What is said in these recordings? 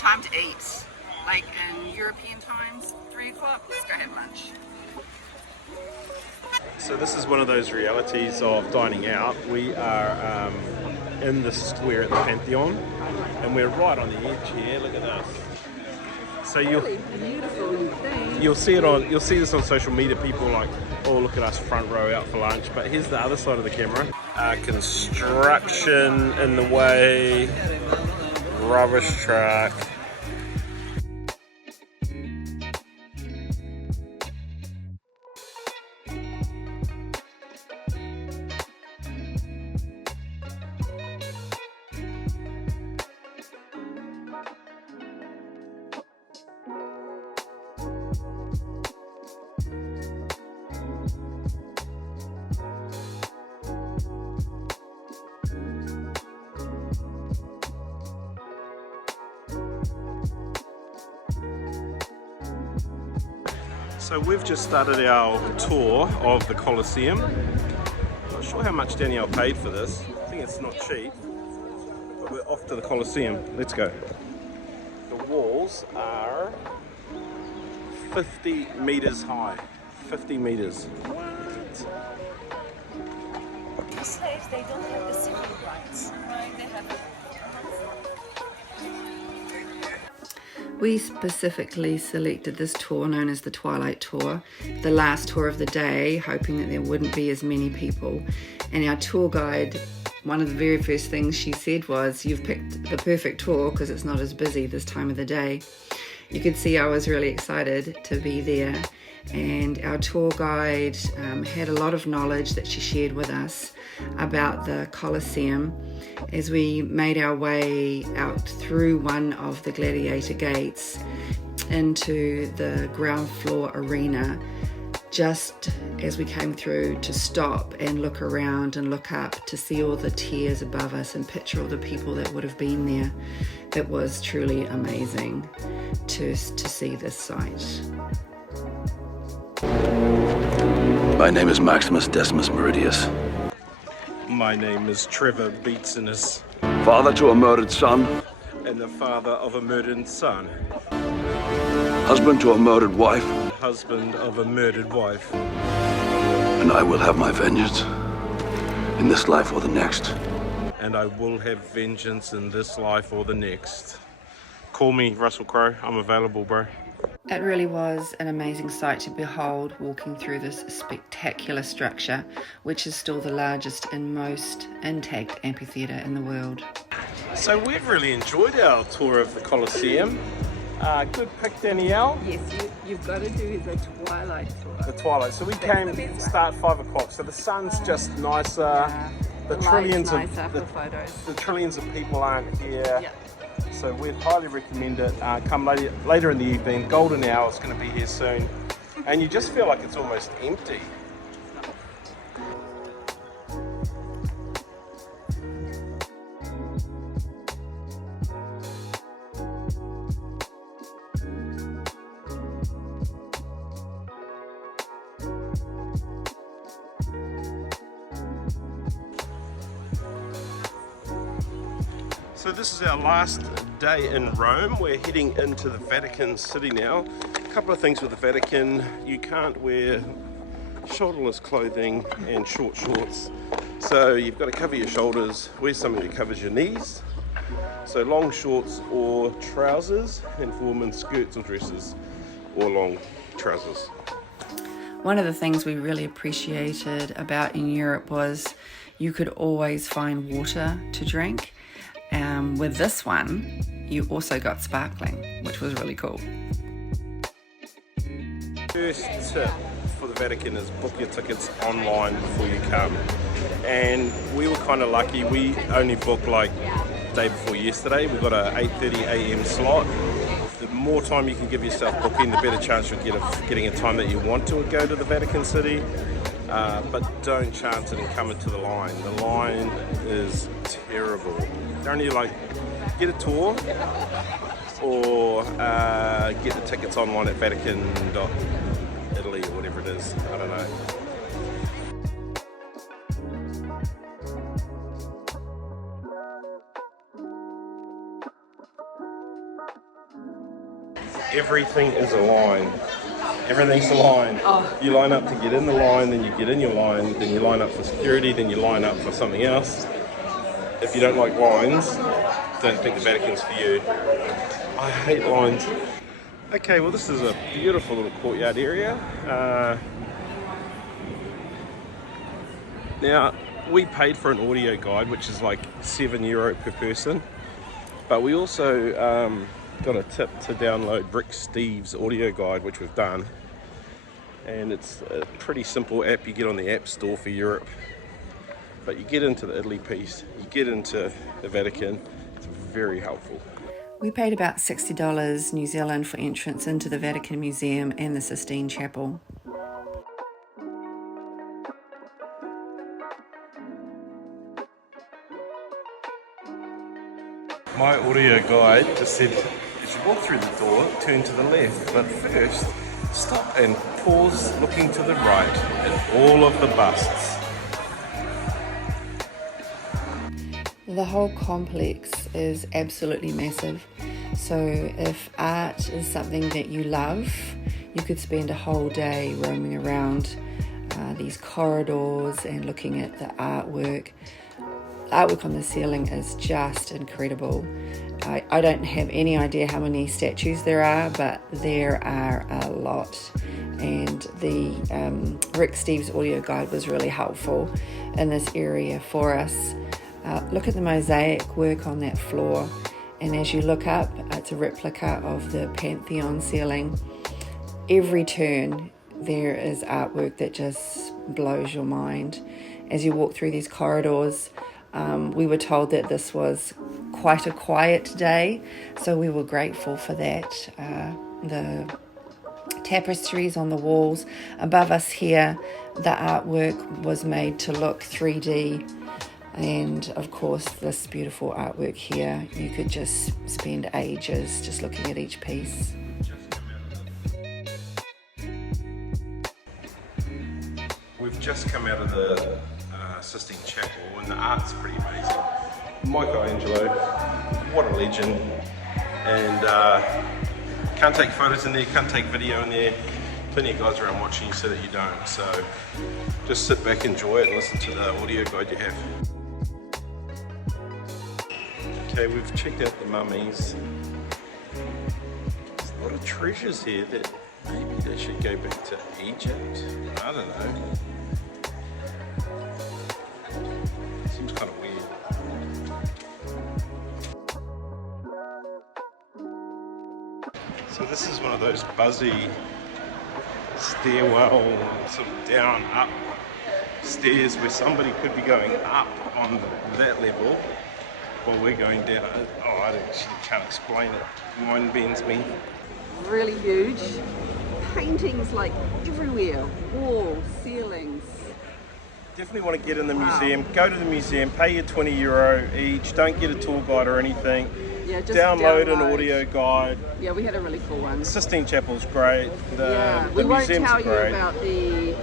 time to eat. Like in European times, 3 o'clock, let's go have lunch. So this is one of those realities of dining out. We are in the square at the Pantheon, and we're right on the edge here. Look at this. So you'll see this on social media. People are like, oh, look at us front row out for lunch. But here's the other side of the camera. Construction in the way, rubbish truck. So we've just started our tour of the Colosseum. Not sure how much Danielle paid for this. I think it's not cheap. But we're off to the Colosseum. Let's go. The walls are 50 meters high. 50 meters. What? The slaves, they don't have the civil rights, right? They have. We specifically selected this tour known as the Twilight Tour, the last tour of the day, hoping that there wouldn't be as many people. And our tour guide, one of the very first things she said was, "You've picked the perfect tour because it's not as busy this time of the day." You could see I was really excited to be there, and our tour guide had a lot of knowledge that she shared with us about the Colosseum as we made our way out through one of the gladiator gates into the ground floor arena, just as we came through to stop and look around and look up to see all the tiers above us and picture all the people that would have been there. It was truly amazing to see this site. My name is Maximus Decimus Meridius. My name is Trevor Beatsinus, Father to a murdered son, and the father of a murdered son, husband to a murdered wife, husband of a murdered wife. and I will have my vengeance in this life or the next. And I will have vengeance in this life or the next. Call me Russell Crowe, I'm available, bro. It really was an amazing sight to behold walking through this spectacular structure, which is still the largest and most intact amphitheatre in the world. So we've really enjoyed our tour of the Colosseum. Good pick, Danielle. Yes, you've got to do the Twilight tour. The Twilight. So we came start 5 o'clock. So the sun's just nicer. The trillions of people aren't here. Yeah. So we'd highly recommend it. Come later in the evening. Golden hour is going to be here soon, and you just feel like it's almost empty. So this is our last day in Rome. We're heading into the Vatican City now. A couple of things with the Vatican. You can't wear shoulderless clothing and short shorts. So you've got to cover your shoulders, wear something that covers your knees. So long shorts or trousers, and for women skirts or dresses or long trousers. One of the things we really appreciated about in Europe was you could always find water to drink. With this one, you also got sparkling, which was really cool. First tip for the Vatican is book your tickets online before you come. And we were kind of lucky. We only booked like the day before yesterday. We got a 8:30 a.m. slot. The more time you can give yourself booking, the better chance you'll get of getting a time that you want to go to the Vatican City. But don't chance it and come into the line. The line is terrible. Don't you like get a tour or get the tickets online at Vatican.Italy or whatever it is. I don't know. everything is a line. Everything's a line. You line up to get in the line, then you get in your line, then you line up for security, then you line up for something else. If you don't like lines, don't think the Vatican's for you. I hate lines. Okay, well this is a beautiful little courtyard area. Now, we paid for an audio guide, which is like €7 per person, but we also got a tip to download Rick Steves' audio guide, which we've done, and it's a pretty simple app you get on the App Store for Europe. But you get into the Italy piece, you get into the Vatican, it's very helpful. We paid about $60 New Zealand for entrance into the Vatican Museum and the Sistine Chapel. My audio guide just said, as you walk through the door, turn to the left, but first, stop and pause looking to the right at all of the busts. The whole complex is absolutely massive. So if art is something that you love, you could spend a whole day roaming around these corridors and looking at the artwork. Artwork on the ceiling is just incredible. I don't have any idea how many statues there are, but there are a lot. And the Rick Steves audio guide was really helpful in this area for us. Look at the mosaic work on that floor, and as you look up, it's a replica of the Pantheon ceiling. Every turn there is artwork that just blows your mind. As you walk through these corridors, we were told that this was quite a quiet day, so we were grateful for that. The tapestries on the walls above us here, the artwork was made to look 3D, and of course this beautiful artwork here, you could just spend ages just looking at each piece. We've just come out of the Sistine Chapel, and the art's pretty amazing. Michelangelo, what a legend. And can't take photos in there, can't take video in there. Plenty of guys around watching you so that you don't. So just sit back, enjoy it, and listen to the audio guide you have. Okay, we've checked out the mummies. There's a lot of treasures here that maybe they should go back to Egypt. I don't know. Seems kind of weird. So this is one of those buzzy stairwell, sort of down, up stairs where somebody could be going up on that level while we're going down. Oh, I actually can't explain it. Mind bends me. Really huge. Paintings like everywhere. Walls, ceilings. Definitely want to get in the museum. Go to the museum, pay your €20 each, don't get a tour guide or anything. Yeah, just download an audio guide. Yeah, we had a really cool one. Sistine Chapel's great. The we won't museum's tell great. you about the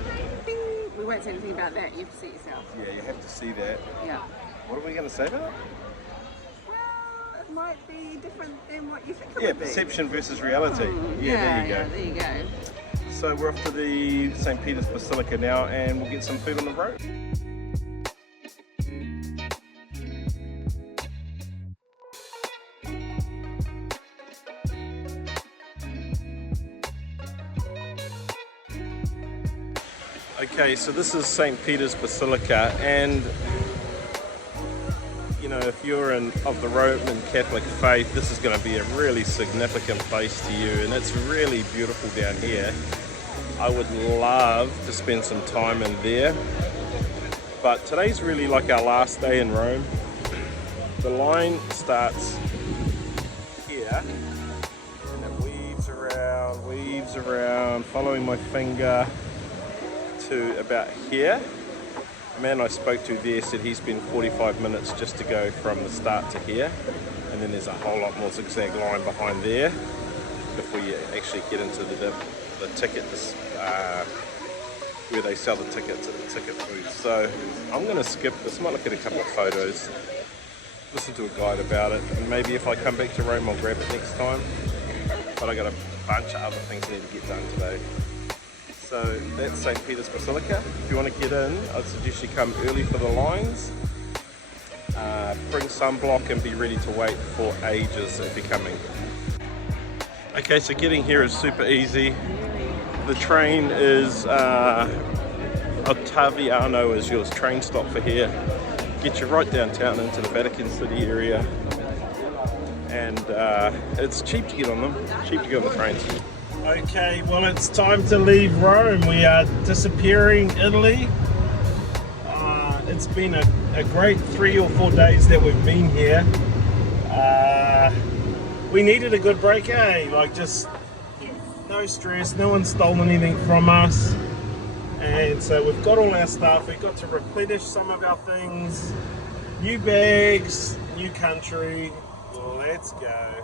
bing. We won't say anything about that. You have to see it yourself. Yeah, you have to see that. Yeah. What are we going to say about it? Well, it might be different than what you think it Yeah, would be. perception versus reality. There you go. Yeah, there you go. So we're off to the St. Peter's Basilica now, and we'll get some food on the road. Okay, so this is St. Peter's Basilica, and you know, if you're of the Roman Catholic faith, this is going to be a really significant place to you, and it's really beautiful down here. I would love to spend some time in there, but today's really like our last day in Rome. The line starts here, and it weaves around, following my finger to about here. The man I spoke to there said he spent 45 minutes just to go from the start to here, and then there's a whole lot more zigzag line behind there before you actually get into the ticket, where they sell the tickets at the ticket booth. So I'm going to skip this, might look at a couple of photos, listen to a guide about it, and maybe if I come back to Rome I'll grab it next time. but I got a bunch of other things I need to get done today. So that's St. Peter's Basilica. If you want to get in, I'd suggest you come early for the lines. Bring sunblock and be ready to wait for ages if you're coming. Okay, so getting here is super easy. The train is Ottaviano is your train stop for here. Get you right downtown into the Vatican City area, and it's cheap to get on them, cheap to get on the trains. Okay, well it's time to leave Rome. We are disappearing Italy. It's been a great 3 or 4 days that we've been here. We needed a good break, eh? Like, just no stress, no one stole anything from us. And so we've got all our stuff, we've got to replenish some of our things. New bags, new country, let's go.